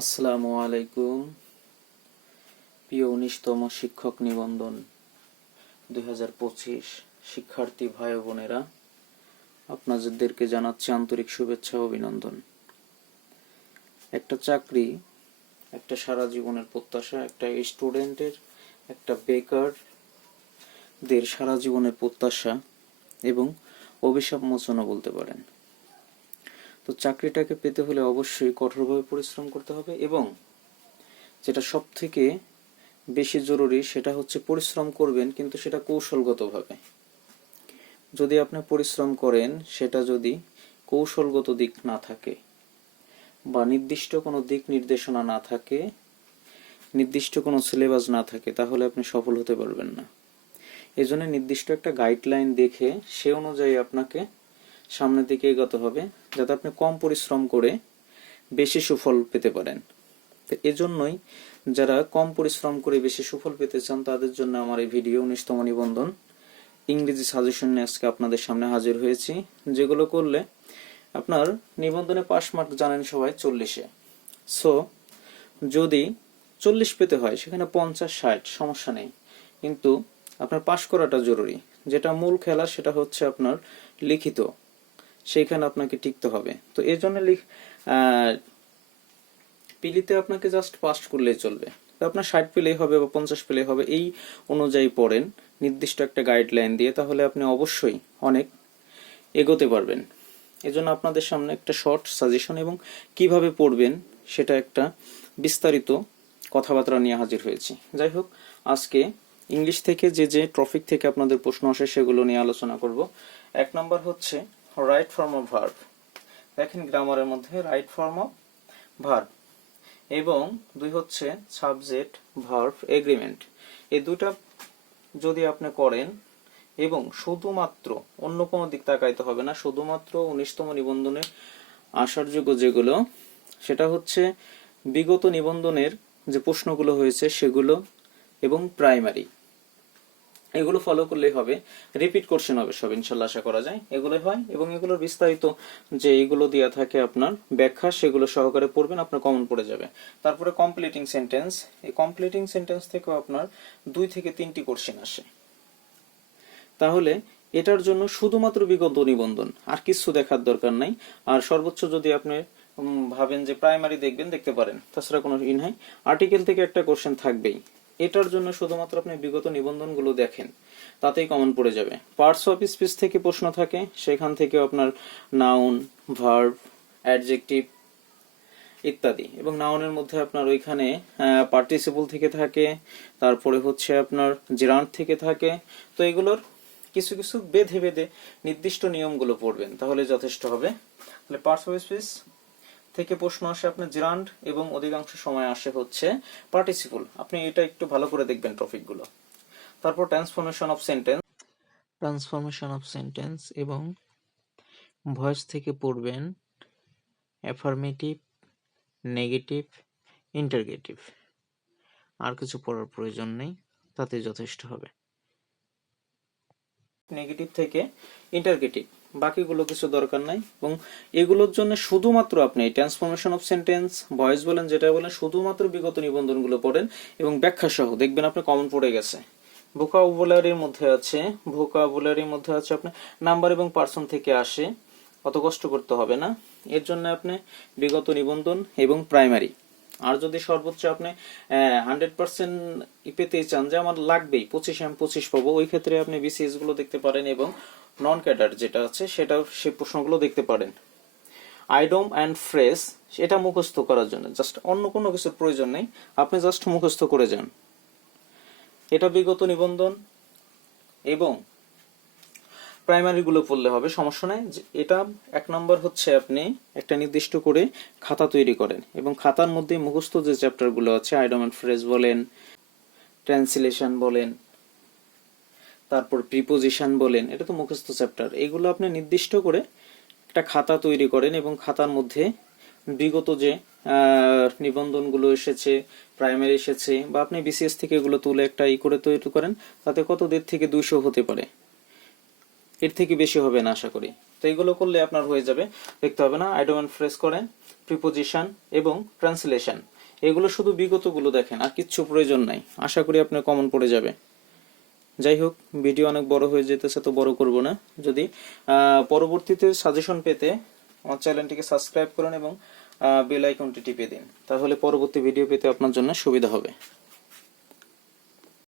আসসালামু আলাইকুম। প্রিয় 19তম শিক্ষক নিবন্ধন 2025 শিক্ষার্থী ভাই বোনেরা, আপনাদেরকে জানাচ্ছি আন্তরিক শুভেচ্ছা ও অভিনন্দন। একটা চাকরি একটা সারা জীবনের প্রত্যাশা, একটা স্টুডেন্টের, একটা বেকারদের সারা জীবনের প্রত্যাশা এবং অভিশাপ মোচনও বলতে পারেন। তো চাকরিটাকে পেতে হলে অবশ্যই কঠোরভাবে পরিশ্রম করতে হবে এবং যেটা সব থেকে বেশি জরুরি সেটা হচ্ছে পরিশ্রম করবেন, কিন্তু সেটা কৌশলগতভাবে। যদি আপনি পরিশ্রম করেন সেটা যদি কৌশলগত দিক না থাকে বা নির্দিষ্ট কোনো দিক নির্দেশনা না থাকে, নির্দিষ্ট কোনো সিলেবাস না থাকে, তাহলে আপনি সফল হতে পারবেন না। এজন্য নির্দিষ্ট একটা গাইডলাইন দেখে সে অনুযায়ী আপনাকে সামনের দিকে এগোতে হবে, যাতে আপনি কম পরিশ্রম করে বেশি সুফল পেতে পারেন। তো এজন্যই যারা কম পরিশ্রম করে বেশি সুফল পেতে চান তাদের জন্য আমার এই ভিডিও 19তম নিবন্ধন ইংরেজি সাজেশন নিয়ে আজকে আপনাদের সামনে হাজির হয়েছি, যেগুলো করলে আপনার নিবন্ধনে পাস মার্ক জানেন সবাই 40-এ। সো যদি 40 পেতে হয় সেখানে 50-60 সমস্যা নেই, কিন্তু আপনার পাস করাটা জরুরি। যেটা মূল খেলা সেটা হচ্ছে আপনার লিখিত, সেইখানে আপনাকে টিকতে হবে। তো এই জন্য পিলিতে আপনাকে জাস্ট পাস করলেই চলবে। আপনার 60 পেলেই হবে বা 50 পেলেই হবে, এই অনুযায়ী পড়েন নির্দিষ্ট একটা গাইডলাইন দিয়ে, তাহলে আপনি অবশ্যই অনেক এগোতে পারবেন। এজন্য আপনাদের সামনে একটা শর্ট সাজেশন এবং কিভাবে পড়বেন সেটা একটা বিস্তারিত কথাবার্তা নিয়ে হাজির হয়েছি। যাই হোক, আজকে ইংলিশ থেকে যে টপিক থেকে আপনাদের প্রশ্ন আসে সেগুলো নিয়ে আলোচনা করব। 1 নম্বর হচ্ছে রাইট ফর্ম অফ ভার্ব। দেখেন গ্রামারের মধ্যে রাইট ফর্ম অফ ভার্ব এবং 2 হচ্ছে সাবজেক্ট ভার্ব এগ্রিমেন্ট। এই দুটা যদি আপনি করেন এবং শুধুমাত্র অন্য কোনো দিক তাকাইতে হবে না, শুধুমাত্র 19তম নিবন্ধনে আসার যোগ্য যেগুলো সেটা হচ্ছে বিগত নিবন্ধনের যে প্রশ্নগুলো হয়েছে সেগুলো এবং প্রাইমারি, এগুলো ফলো করলেই হবে। রিপিট কোশ্চেন হবে সব, ইনশাল্লাহ আশা করা যায় এগুলোই হয়। এবং এগুলোর বিস্তারিত যে এগুলো দেওয়া থাকে আপনার ব্যাখ্যা, সেগুলো সহকারে পড়বেন, আপনার কমন পড়ে যাবে। তারপরে কমপ্লিটিং সেন্টেন্স, এই কমপ্লিটিং সেন্টেন্স থেকেও আপনার 2 থেকে 3টি কোশ্চেন আসে। তাহলে এটার জন্য শুধুমাত্র বিগত নিবন্ধন, আর কিছু দেখার দরকার নাই। আর সর্বোচ্চ যদি আপনি ভাবেন যে প্রাইমারি দেখবেন, দেখতে পারেন, তাছাড়া কোনো ই নাই। আর্টিকেল থেকে একটা কোশ্চেন থাকবেই। এটার জন্য শুধুমাত্র আপনি বিগত নিবন্ধনগুলো দেখেন, তাতেই কমন পড়ে যাবে। পার্টস অফ স্পিচ থেকে প্রশ্ন থাকে, সেখান থেকে আপনার নাউন, ভার্ব, অ্যাডজেক্টিভ ইত্যাদি। এবং নাউনের মধ্যে আপনার ওইখানে পার্টিসিপল থেকে থাকে, তারপরে হচ্ছে আপনার জেরান্ট থেকে থাকে। তো এগুলোর কিছু কিছু বেঁধে বেঁধে নির্দিষ্ট নিয়মগুলো পড়বেন, তাহলে যথেষ্ট হবে। তাহলে পার্টস অফ স্পিচ থেকে প্রশ্ন আসে আপনার জেরান্ট এবং অধিকাংশ সময় আসে হচ্ছে পার্টিসিপল। আপনি এটা একটু ভালো করে দেখবেন টপিকগুলো। তারপর ট্রান্সফরমেশন অফ সেন্টেন্স এবং ভয়েস থেকে পড়বেন অ্যাফার্মেটিভ, নেগেটিভ, ইন্টারগেটিভ। আর কিছু পড়ার প্রয়োজন নেই, তাতে যথেষ্ট হবে। নেগেটিভ থেকে ইন্টারগেটিভ, বাকিগুলো কিছু দরকার নাই। এবং এগুলোর জন্য শুধুমাত্র আপনি ট্রান্সফরমেশন অফ সেন্টেন্স, ভয়েস বলেন, যেটা বলেন, শুধুমাত্র বিগত নিবন্ধনগুলো পড়েন এবং ব্যাখ্যা সহ দেখবেন আপনি কমন পড়ে গেছে। ভোকাবুলারির মধ্যে আছে আপনার নাম্বার এবং পার্সন থেকে আসে, অত কষ্ট করতে হবে না। এর জন্য আপনি বিগত নিবন্ধন এবং প্রাইমারি। আর যদি সর্বোচ্চ আপনি 100% পেতে চান যে আমার লাগবেই 25, আমি 25 পাবো, ওই ক্ষেত্রে আপনি বিসিএস গুলো দেখতে পারেন এবং নন ক্যাডার যেটা আছে সেটা, সেই প্রশ্নগুলো দেখতে পারেন। আইডম অ্যান্ড ফ্রেজ, এটা মুখস্থ করার জন্য, জাস্ট অন্য কোনো কিছুর প্রয়োজন নেই, আপনি জাস্ট মুখস্থ করে যান। এটা বিগত নিবন্ধন এবং প্রাইমারি গুলো পড়লে হবে, সমস্যা নাই। এটা 1 নম্বর হচ্ছে আপনি একটা নির্দিষ্ট করে খাতা তৈরি করেন এবং খাতার মধ্যে মুখস্থ যে চ্যাপ্টার গুলো আছে, আইডম এন্ড ফ্রেজ বলেন, ট্রান্সলেশন বলেন, তারপর প্রিপোজিশন বলেন, এটা তো মুখস্থ চ্যাপ্টার। এগুলো আপনি নির্দিষ্ট করে একটা খাতা তৈরি করেন এবং খাতার মধ্যে বিগত যে নিবন্ধনগুলো এসেছে, প্রাইমারি এসেছে, বা আপনি বিসিএস থেকে এগুলো তুলে একটা করে তৈরি করেন, তাতে কত 1.5 থেকে 200 হতে পারে, এর থেকে বেশি হবে না আশা করি। তো এগুলো করলে আপনার হয়ে যাবে, দেখতে হবে না। আইডোমেন ফ্রেজ করেন, প্রিপোজিশন এবং ট্রান্সলেশন, এগুলো শুধু বিগতগুলো দেখেন, আর কিচ্ছু প্রয়োজন নাই। আশা করি আপনার কমন পড়ে যাবে। যাই হোক, ভিডিও অনেক বড় হয়ে যেতেছে, তো বড় করব না। যদি পরবর্তীতে সাজেশন পেতে আমার চ্যানেলটিকে সাবস্ক্রাইব করুন এবং বেল আইকনটি টিপে দিন, তাহলে পরবর্তী ভিডিও পেতে আপনার জন্য সুবিধা হবে।